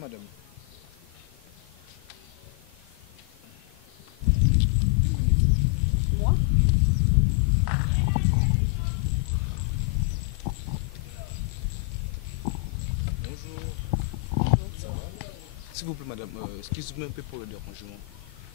madame. Moi? Bonjour. S'il vous plaît, madame, excusez-moi un peu pour le dérangement.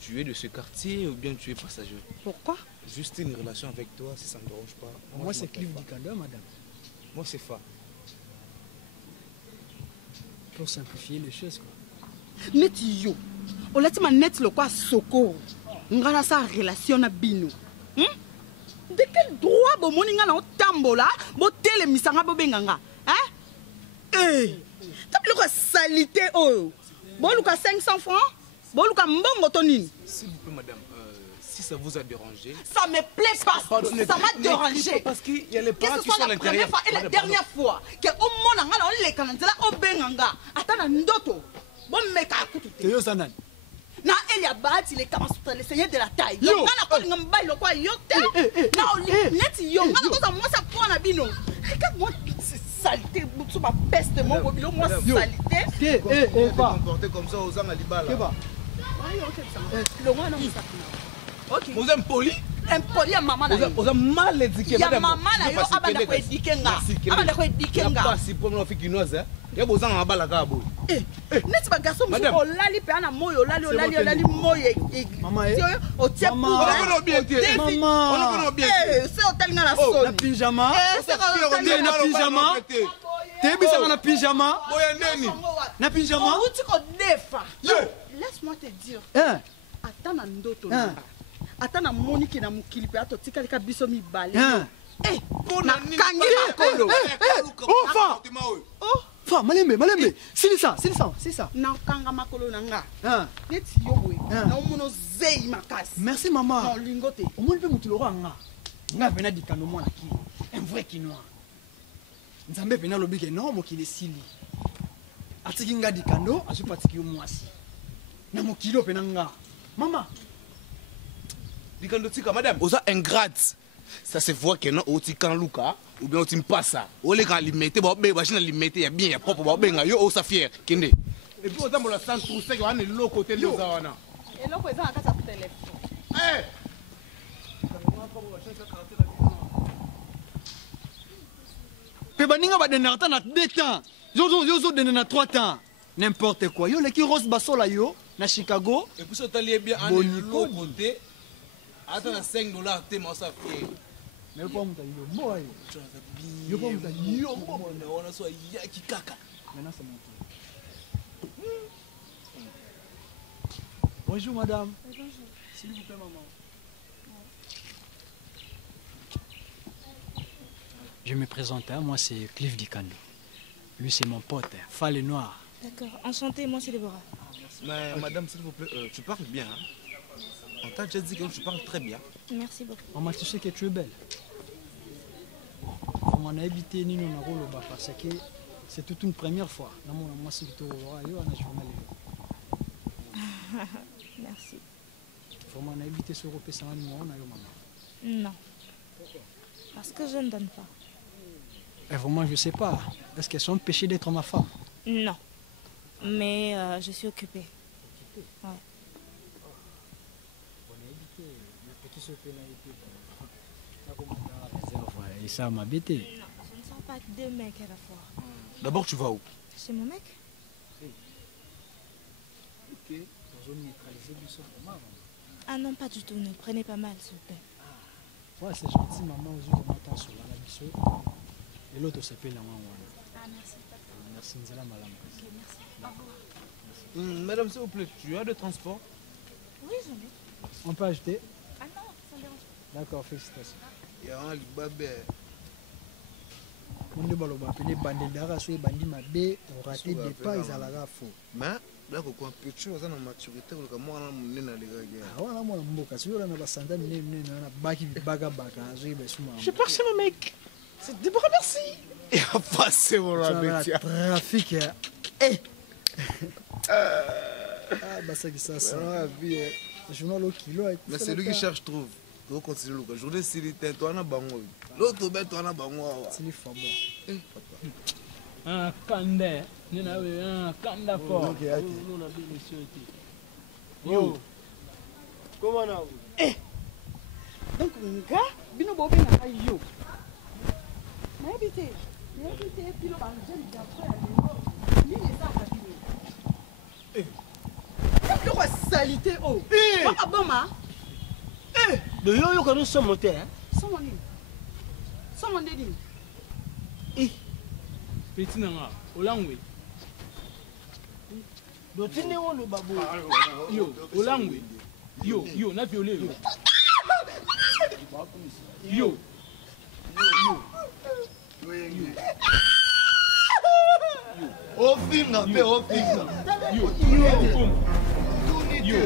Tu es de ce quartier ou bien tu es passager? Pourquoi? Juste une relation avec toi, si ça ne me dérange pas. Moi c'est Cliff Dikando, madame. Moi, c'est Fa. Pour simplifier les choses, quoi. Net yo. On l'a dit ma net le quoi soko. Ngala sa relation na bino. De quel droit bo moninga na otambola, bo tele misanga bo benganga? Hein? Eh. T'as plus quoi salité oh. Bon luka 500 francs, bon luka mbongo tonini. S'il vous plaît, madame, si ça vous a dérangé... Ça me plaît pas, ça m'a dérangé. Parce qu'il y a les parents Que ce qui sont soit à la première l'intérieur. fois et la dernière fois que au monde ngala on le kananzela o benganga. Atana ndoto. Bon meka akutu. Yo sanan. Na Elia Bahati le Kamasutra le seigneur de la taille. Yo. Yo ngana ko ngamba lo kwa yo te. Na oli net yo ngana ko ça moi ça prend na bino. Regarde moi c'est saleté sur ma peste mon bobilo moi saleté. Pas comporter comme ça aux gens à l'ibala. Keba. Le moi non ça. OK. Vous êtes poli? Impoli ya maman na yo. Vous êtes mal éduqué, Ya madame. maman na yo abanda ko edikenga. Abanda ko edikenga. Pas si pour nous fille guinoise hein. Ya besoin en bala ka boy. Net ba garçon mo ko lali pe ana moyo lali moyo. Maman o tie pour. On a bien été. Maman. On a bien été. C'est hôtel na la Oh, sonne. na pyjama. C'est hôtel na pyjama. T'es bisa na pyjama. Boya neni. Na pyjama. Tu ko defa. Yo. Laisse-moi te dire. Hein? Attends na ndoto. Attends na moniki na mukili pe ato tika lika biso mi bale. Hein? Na kangi makolo. Oh, fa. Oh, Fa, malembe. C'est ça. na kanga makolo na nga. Hein? Neti yo boy. Na omono zei makasi. Merci maman. Non lingote. Au moins, peut mutulo nga. Nga vena Dikando mwana ki. Un vrai quinois. Nzambe vena lobi ke non mokili sili. Atiki nga Dikando, asu patiki mwasi. Na mokilo pena nga. Maman. Dikando tika madame. Oza ingrate. Ça se voit que non au tikan luka ou bien au timpasa. O le kan limité ba be machine limité ya bien ya propre ba benga yo o sa fier kende. Et puis oza mo la centre tout ça wana le côté de za wana. Et là présent à casa téléphone. Eh. Pe baninga ba denarta na 2 temps. Yo dene na 3 temps. N'importe quoi. Yo le ki rose basola yo na Chicago. Et puis ça t'allait bien en le côté. Attends à $5 t'es mon ça fier. Mais pas muta yo boy. Yo pas muta yo on a so yaki kaka. Maintenant c'est mon tour. Bonjour madame. Bonjour. S'il vous plaît maman. Je me présente, hein. Moi c'est Cliff Dikando. Lui c'est mon pote, Fa le Noir. D'accord, enchanté, moi c'est Déborah. Mais madame s'il vous plaît, tu parles bien hein? On t'a déjà dit que tu parles très bien. Merci beaucoup. Maman, tu sais que tu es belle. On a évité Nino Naroloba parce que c'est toute une première fois. Moi c'est tout. Merci. Vraiment, on a évité ce repère sans maman. Non. Pourquoi? Parce que je ne donne pas. Et vraiment, je ne sais pas. Est-ce qu'elles sont péchées d'être ma femme? Non. Mais je suis occupée. Ouais. Et ça m'a bêté. Non, je ne sens pas 2 mecs à la fois. D'abord tu vas où? C'est mon mec? Ah non, pas du tout, ne le prenez pas mal, s'il vous plaît. Ouais, c'est gentil, maman, aux yeux de m'attendre sur la biseau. Et l'autre s'appelle la maman. Ah, merci. Merci, Nzela Malam. Ok, merci. Au revoir. Madame s'il vous plaît, tu as de transport? Oui, j'en ai. On peut ajouter? Ah non, ça me dérange pas. D'accord, félicitations. Il y a un libabé. On ne va pas appeler Bandendara, soit Bandi Mabé, on raté des pas, ils allaient faux. Mais là, quand on peut tuer, on a une maturité, on a une ah voilà, moi, on a si on a pas sanda, on a baki baga baga, je pense que mon mec. C'est Déborah, merci. Et à passer mon ami. Trafic. Eh. Ah bah ça qui ça. Journal au kilo. Mais c'est lui qui cherche trouve. Tu vas continuer le journée si tu es toi na bango. L'autre ben toi na bango. C'est les femmes. Eh papa. un kanda un kanda fort yo comment na donc nga bino bobengaka yo nayebi te pilo banjeli d'après nini ezaka bino biloko salite o bakaboma de yo yoka no somo te somo nini somo nde nini petit nanga olangwe do tinde wono babo yo olangwe yo na violé yo ofinga mpe ofinga yo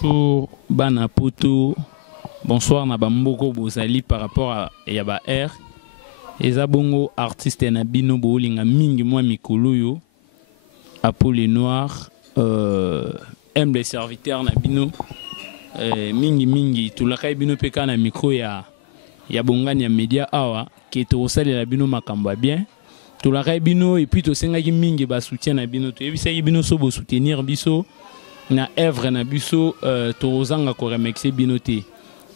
Bonjour Bana Poto, bonsoir na bamboko bozali par rapport à Yaba R. Eza bongo artiste na bino bolinga mingi moi mikolo yo Apollo Noir aime les serviteurs na bino mingi tulaka bino peka na micro ya bongani ya media awa ke to salela bino makambo bien tulaka bino et puis to senga ki mingi ba soutien na bino to yebisa bino so bo soutenir biso na œuvre na biso tozanga ko remercier binoté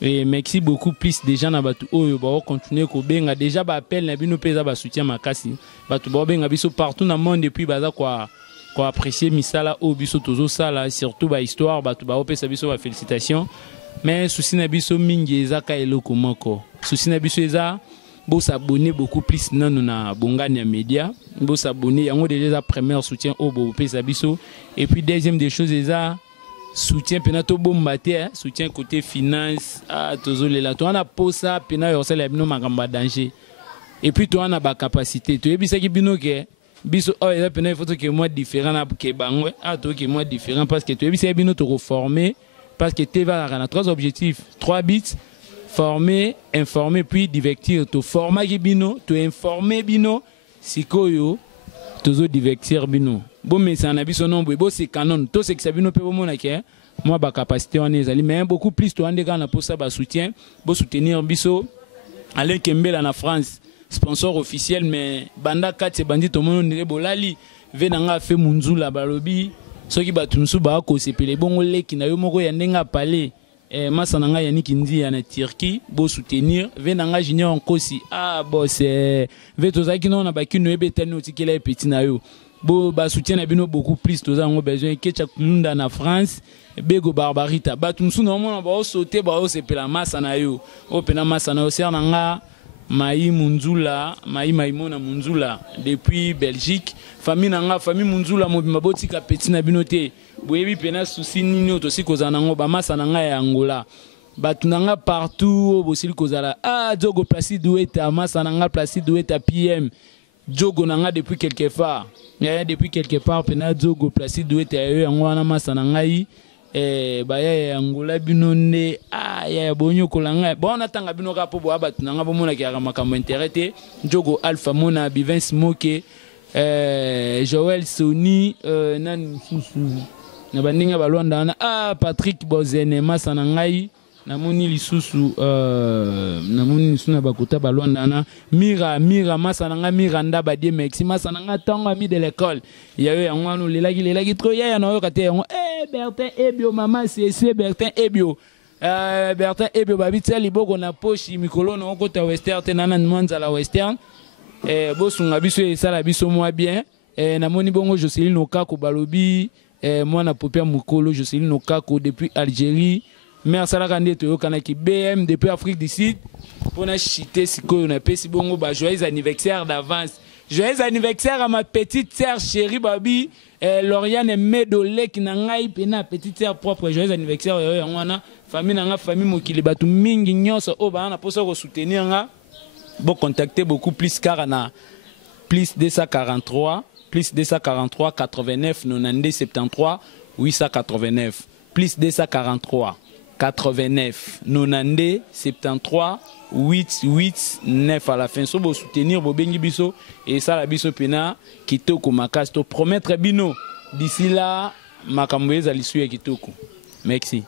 et merci beaucoup plus déjà na batu oyo ba continuer ko benga déjà ba appel na bino peza ba soutien makasi batu ba benga biso partout na monde depuis baza quoi apprécier misala o biso tozo sala surtout ba histoire batu ba opesa biso ba félicitations mais souci na biso mingi ezaka eloko moko souci na biso eza bo s'abonner beaucoup plus nanu na bongani ya media bo s'abonner yango déjà premier soutien au bo pesa biso et puis deuxième des choses eza soutien pena to bomba te soutien côté finance tozo lela to ana posa pena yosela bino makamba danger et puis to ana ba capacité to yebisa ki bino ke biso oh eza pena il faut que moi différent na ke bangwe to que moi différent parce que to yebisa bino to reformer parce que te va na trois objectifs 3 bits former, informer, puis divertir. To former bino, to informer bino, sikoyo, tozo divertir bino. Bon mais ça n'a biso nombre, bon c'est canon. Tout ce que ça bino peut bon na moi ba capacité on est allé mais beaucoup plus to ande na pour ça ba soutien, bo soutenir biso. Alain Kembela na France, sponsor officiel mais banda kati bandi to mono ndire bolali venanga fait munzula balobi soki batumsu ba ko sepele bongo leki na yo moko ya ndenga pale masana nga yani kindi ya na Turquie bo soutenir venanga junior nkosi boss ve tozaki non na bakino ebetani otikela petit na yo bo ba soutien na bino beaucoup plus toza ngo besoin kecha kulunda na France bego barbarita batumsu na mona ba sauter ba sepela masana yo opena masana yo serna nga Maï Munzula, Maïmona Munzula, depuis Belgique. Famille Nanga, famille Munzula, Mobimaboti, Petit Nabinote. Boyebi Pena, Souci Nino, aussi Kozanango, Bamasa Nanga et Angola. Batunanga partout, Bossil Kozala. Djogo Placide Doueta, Masananga Placide Doueta PM. Djogo Nanga depuis quelque part. Depuis quelque part, Pena Djogo Placide Doueta, Angwana Masanangai. Baya Angola binonde ya bonyo kolanga bon atanga bino kapo bo abatu nanga bomona ki makambo intérêté Djogo Alpha Mona Bivin Smoke Joël Sony nan na bandinga balonda na Patrick Bozene masana ngai namoni lisusu namoni suna bakuta balonda na Mira masana nga Miranda badie Maxi masana nga tango ami de l'école yayo yangwanu lelaki trop ya na yo kate yango Bertin Ebio maman c'est Bertin Ebio Bertin Ebio babitsa liboko na poche mikolo na okota western tenana nwanza la western bosunga biso esala biso moi bien namoni bongo Jocelyne Okako balobi moi na popia mukolo Jocelyne Okako depuis Algérie mère salaka ndeto yokanaki BM depuis Afrique du Sud pona chité sikoyo na pesi bongo ba joyeux anniversaire d'avance. Joyeux anniversaire à ma petite sœur chérie Babi Lauriane Medole qui nangai pena petite sœur propre. Joyeux anniversaire yangwana famille nanga famille mokili batu mingi nyonso o bana poso ko soutenir nga bon contacter beaucoup plus car na plus 243 89 92 73 889 plus 243 89 92 73 889 à la fin. So bo soutenir bo bengi biso et ça la biso pena kitoko makasi to promettre bino d'ici là makambo ezali suye kitoko. Merci.